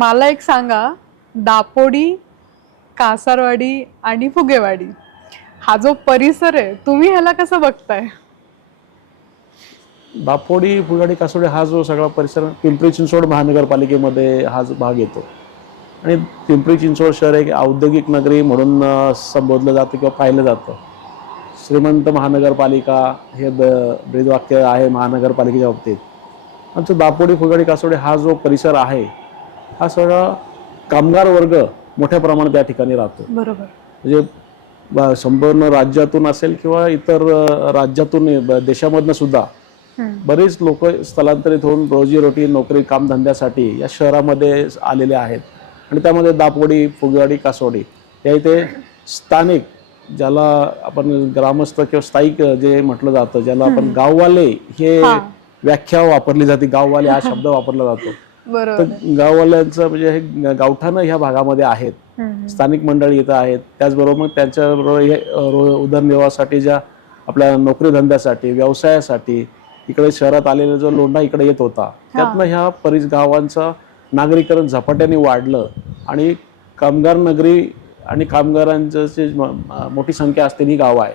मला एक सांगा, दापोडी, कासारवाडी आणि फुगेवाडी हा जो परिसर आहे, तुम्ही ह्याला कसं बघताय? दापोडी, फुगाडी, कासोडी हा जो सगळा परिसर पिंपरी चिंचवड महानगरपालिकेमध्ये हा जो भाग येतो आणि पिंपरी चिंचवड शहर एक औद्योगिक नगरी म्हणून संबोधलं जातं किंवा पाहिलं जातं. श्रीमंत महानगरपालिका हे ब्रीदवाक्य आहे महानगरपालिकेच्या बाबतीत. आमचं दापोडी, फुगाडी, कासोडी हा जो परिसर आहे हा सगळा कामगार वर्ग मोठ्या प्रमाणात या ठिकाणी राहतो. बरोबर. म्हणजे संपूर्ण राज्यातून असेल किंवा इतर राज्यातून देशामधनं सुद्धा बरेच लोक स्थलांतरित होऊन रोजीरोटी नोकरी कामधंद्यासाठी या शहरामध्ये आलेले आहेत. आणि त्यामध्ये दापोडी, फुगवाडी, कासोडी या इथे स्थानिक ज्याला आपण ग्रामस्थ किंवा स्थायिक जे म्हटलं जातं, ज्याला आपण गाववाले हे व्याख्या वापरली जाते, गाववाले हा शब्द वापरला जातो. तर गाववाल्यांचं म्हणजे हे गावठाणं ह्या भागामध्ये आहेत, स्थानिक मंडळी इथं आहेत. त्याचबरोबर मग त्यांच्याबरोबर हे उदरनिर्वाहासाठी ज्या आपल्या नोकरी धंद्यासाठी व्यवसायासाठी इकडे शहरात आलेला जो लोंढा इकडे येत होता, त्यातनं ह्या गावांचं नागरीकरण झपाट्याने वाढलं आणि कामगार नगरी आणि कामगारांची मोठी संख्या असलेली गाव आहे.